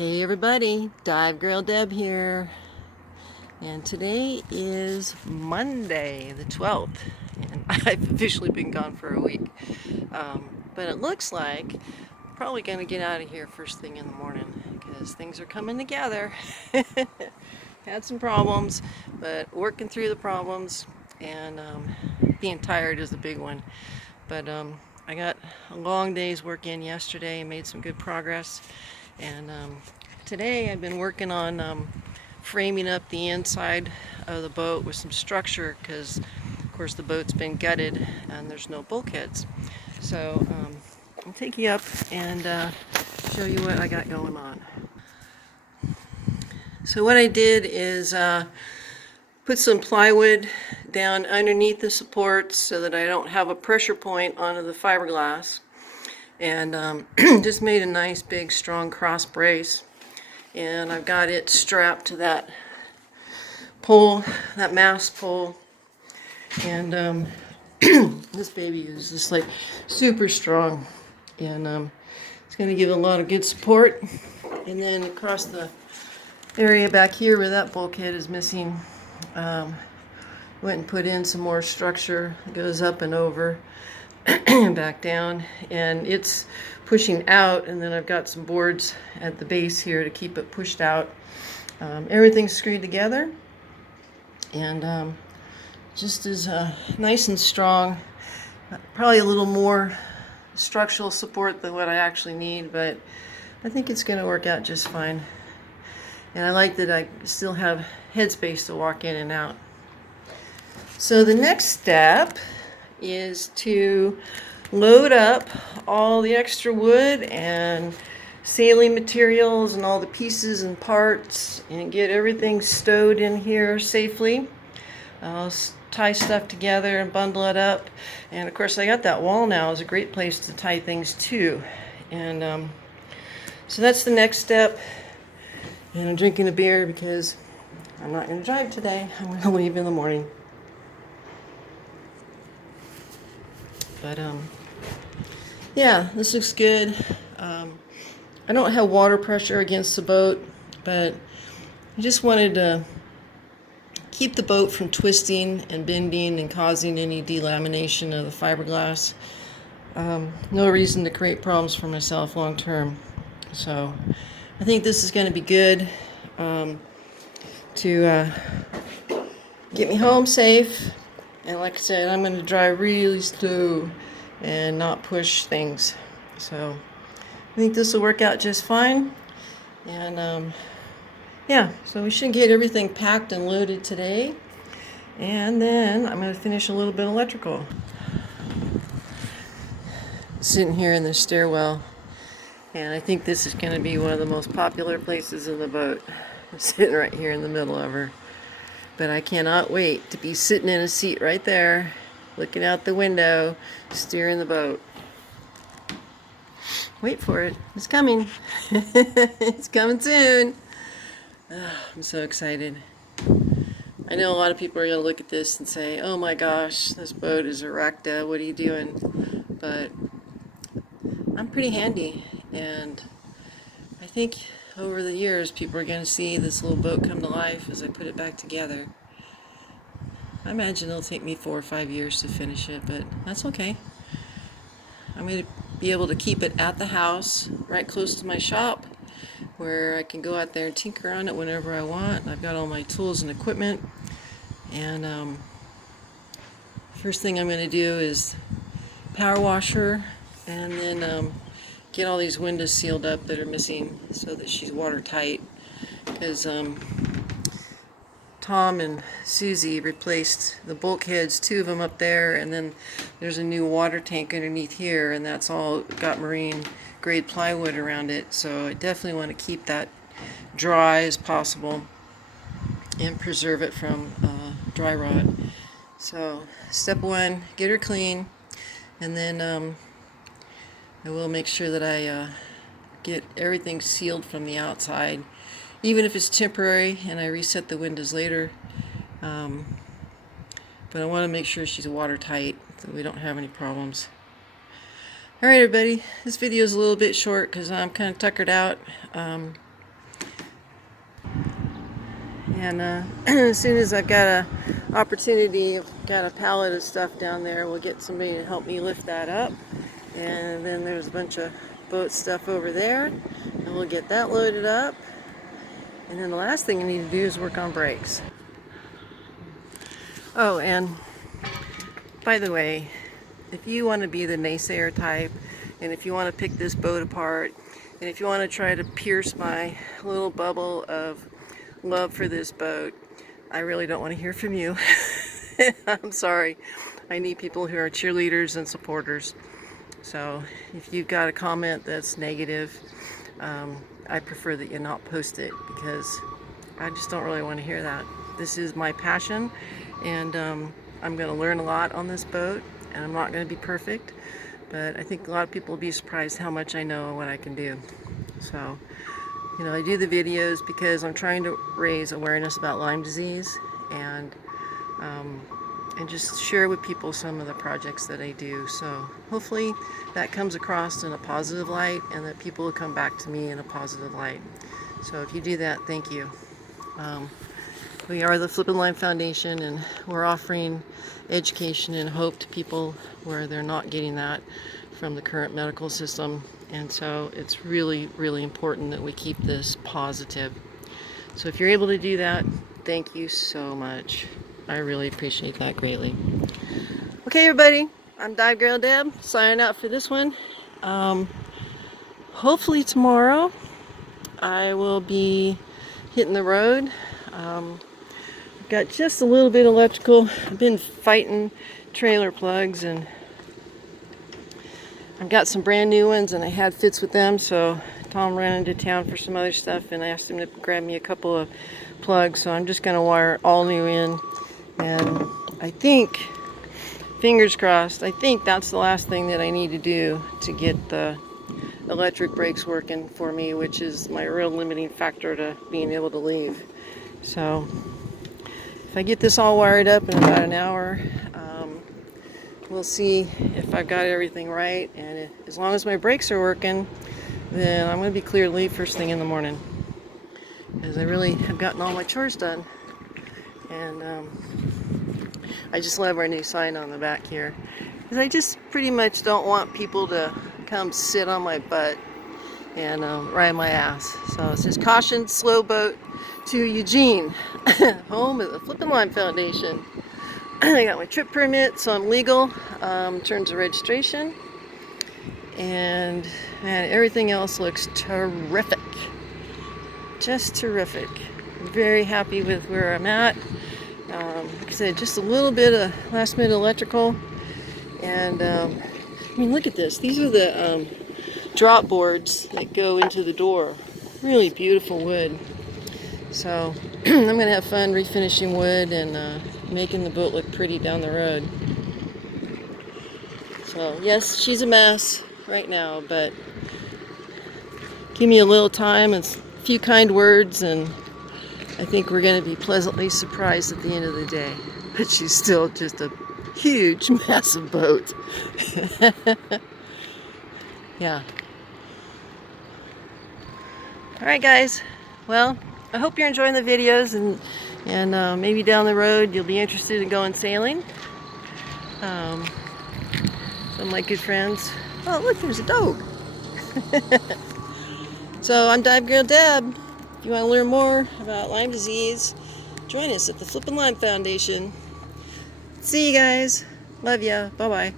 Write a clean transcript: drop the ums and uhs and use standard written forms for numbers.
Hey everybody, Dive Girl Deb here, and today is Monday the 12th, and I've officially been gone for a week, but it looks like I'm probably going to get out of here first thing in the morning because things are coming together. Had some problems, but working through the problems, and being tired is the big one, but I got a long day's work in yesterday and made some good progress. And today I've been working on framing up the inside of the boat with some structure because, of course, the boat's been gutted and there's no bulkheads. So I'll take you up and show you what I got going on. So what I did is put some plywood down underneath the supports so that I don't have a pressure point onto the fiberglass. And just made a nice big strong cross brace, and I've got it strapped to that pole, that mast pole, and this baby is just like super strong, and it's going to give a lot of good support. And then across the area back here where that bulkhead is missing, went and put in some more structure. It goes up and over and back down, and it's pushing out, and then I've got some boards at the base here to keep it pushed out. Everything's screwed together, and just as nice and strong. Probably a little more structural support than what I actually need, but I think it's going to work out just fine. And I like that I still have headspace to walk in and out. So the next step is to load up all the extra wood and sailing materials and all the pieces and parts and get everything stowed in here safely. I'll tie stuff together and bundle it up, and of course I got that wall now. Is a great place to tie things to, and so that's the next step. And I'm drinking a beer because I'm not going to drive today. I'm going to leave in the morning. But yeah, this looks good. I don't have water pressure against the boat, but I just wanted to keep the boat from twisting and bending and causing any delamination of the fiberglass. No reason to create problems for myself long term. So I think this is going to be good to get me home safe. And like I said, I'm going to drive really slow and not push things. So I think this will work out just fine. And yeah, so we should get everything packed and loaded today. And then I'm going to finish a little bit of electrical. Sitting here in the stairwell, and I think this is going to be one of the most popular places in the boat. I'm sitting right here in the middle of her. But I cannot wait to be sitting in a seat right there, looking out the window, steering the boat. Wait for it. It's coming. It's coming soon. Oh, I'm so excited. I know a lot of people are going to look at this and say, oh my gosh, this boat is a wreck, Deb. What are you doing? But I'm pretty handy, and I think over the years people are going to see this little boat come to life as I put it back together. I imagine it'll take me 4 or 5 years to finish it, but that's okay. I'm going to be able to keep it at the house, right close to my shop, where I can go out there and tinker on it whenever I want. I've got all my tools and equipment, and first thing I'm going to do is power wash her, and then get all these windows sealed up that are missing so that she's watertight, because Tom and Susie replaced the bulkheads, 2 of them up there, and then there's a new water tank underneath here, and that's all got marine grade plywood around it. So I definitely want to keep that dry as possible and preserve it from dry rot. So step 1, get her clean, and then I will make sure that I get everything sealed from the outside, even if it's temporary, and I reset the windows later. But I want to make sure she's watertight so we don't have any problems. Alright everybody, this video is a little bit short because I'm kind of tuckered out. And as soon as I've got a opportunity, I've got a pallet of stuff down there, we'll get somebody to help me lift that up. And then there's a bunch of boat stuff over there, and we'll get that loaded up. And then the last thing I need to do is work on brakes. Oh, and by the way, if you want to be the naysayer type, and if you want to pick this boat apart, and if you want to try to pierce my little bubble of love for this boat, I really don't want to hear from you. I'm sorry. I need people who are cheerleaders and supporters. So if you've got a comment that's negative, I prefer that you not post it, because I just don't really want to hear that. This is my passion, and I'm going to learn a lot on this boat, and I'm not going to be perfect, but I think a lot of people will be surprised how much I know and what I can do. So, you know, I do the videos because I'm trying to raise awareness about Lyme disease, and just share with people some of the projects that I do. So hopefully that comes across in a positive light, and that people will come back to me in a positive light. So if you do that, thank you. We are the Flippin' Lyme Foundation, and we're offering education and hope to people where they're not getting that from the current medical system. And so it's really, really important that we keep this positive. So if you're able to do that, thank you so much. I really appreciate that greatly. Okay, everybody, I'm Dive Girl Deb, signing out for this one. Hopefully tomorrow I will be hitting the road. Got just a little bit electrical. I've been fighting trailer plugs, and I've got some brand new ones, and I had fits with them, so Tom ran into town for some other stuff, and I asked him to grab me a couple of plugs, so I'm just going to wire all new in. And I think, fingers crossed, I think that's the last thing that I need to do to get the electric brakes working for me, which is my real limiting factor to being able to leave. So if I get this all wired up in about an hour, we'll see if I've got everything right. And as long as my brakes are working, then I'm going to be clear to leave first thing in the morning, because I really have gotten all my chores done. And I just love our new sign on the back here, because I just pretty much don't want people to come sit on my butt and ride my ass. So it says, caution, slow boat to Eugene, home of the Flippin' Lyme Foundation. I got my trip permit, so I'm legal in terms of registration. And man, everything else looks terrific. Just terrific. I'm very happy with where I'm at. Like I said, just a little bit of last minute electrical. And I mean, look at this. These are the drop boards that go into the door. Really beautiful wood. So I'm going to have fun refinishing wood and making the boat look pretty down the road. So yes, she's a mess right now, but give me a little time and a few kind words, and I think we're going to be pleasantly surprised at the end of the day. But she's still just a huge, massive boat. Yeah. Alright guys, well, I hope you're enjoying the videos, and maybe down the road you'll be interested in going sailing. Some of my good friends. Oh look, there's a dog. So I'm Dive Girl Deb. If you want to learn more about Lyme disease, join us at the Flippin' Lyme Foundation. See you guys. Love ya. Bye-bye.